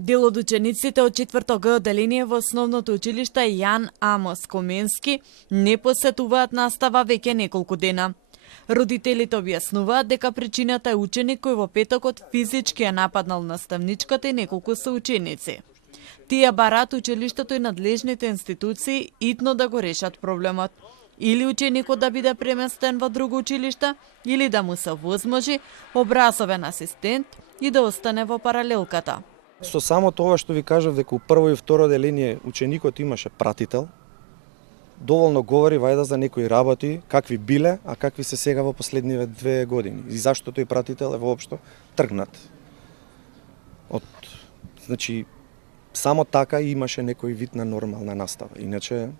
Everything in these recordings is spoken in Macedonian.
Дел од учениците од 4 Г одделение во основното училиште Јан Амос Коменски не посетуваат настава веќе неколку дена. Родителите објаснуваат дека причината е ученик кој во петокот физички ја нападнал наставничката и неколку соученици. Тие бараат училиштето и надлежните институции итно да го решат проблемот. Или ученикот да биде преместен во друго училиште, или да му се возможи образовен асистент и да остане во паралелката. Со само тоа што ви кажав дека у прво и второ одделение ученикот имаше пратител, доволно говори вајда за некои работи, какви биле, а какви се сега во последниве 2 години. И зашто тој пратител е воопшто тргнат. Значи, само така имаше некој вид на нормална настава. Иначе,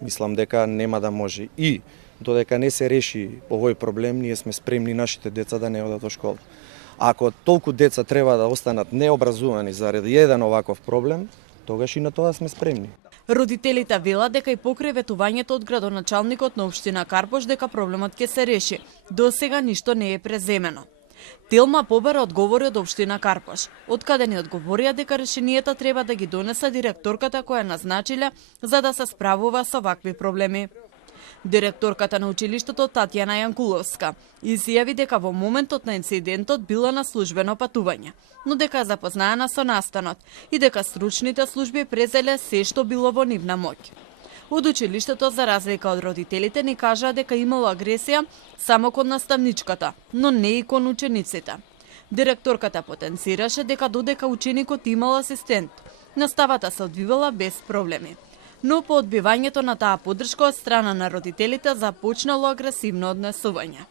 мислам дека нема да може. И додека не се реши овој проблем, ние сме спремни нашите деца да не одат во школа. Ако толку деца треба да останат необразувани заради еден оваков проблем, тогаш и на тоа сме спремни. Родителите велат дека и покрај ветувањето од градоначалникот на општина Карпош дека проблемот ќе се реши. До сега ништо не е преземено. Телма побара одговори од општина Карпош, откаде ни одговорија дека решенијата треба да ги донесе директорката која назначиле за да се справува со вакви проблеми. Директорката на училиштето Татјана Јанкуловска изјави дека во моментот на инцидентот била на службено патување, но дека е запознаена со настанот и дека стручните служби презеле се што било во нивна моќ. Од училиштето, за разлика од родителите, ни кажаа дека имало агресија само кон наставничката, но не и кон учениците. Директорката потенцираше дека додека ученикот имал асистент, наставата се одвивала без проблеми. Но по одбивањето на таа поддршка од страна на родителите започнало агресивно однесување.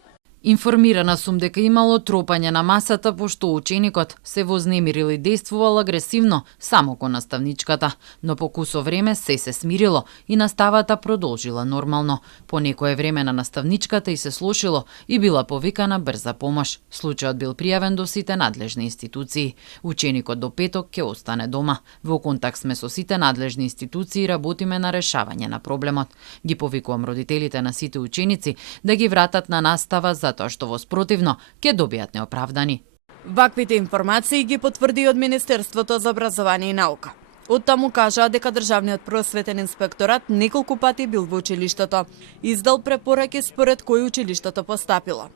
Информирана сум дека имало тропање на масата пошто ученикот се вознемирил и действувал агресивно само кон наставничката, но по кусо време се смирило и наставата продолжила нормално. По некое време на наставничката и се слушило и била повикана брза помош. Случајот бил пријавен до сите надлежни институции. Ученикот до петок ќе остане дома. Во контакт сме со сите надлежни институции и работиме на решавање на проблемот. Ги повикувам родителите на сите ученици да ги вратат на настава затоа што во спротивно ќе добијат неоправдани. Ваквите информации ги потврди од Министерството за образование и наука. Оттаму кажаа дека Државниот просветен инспекторат неколку пати бил во училиштето, издал препораки според кои училиштето постапило.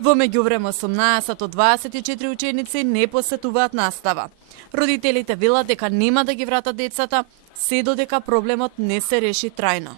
Во меѓувреме 18 од 24 ученици не посетуваат настава. Родителите велат дека нема да ги вратат децата се додека проблемот не се реши трајно.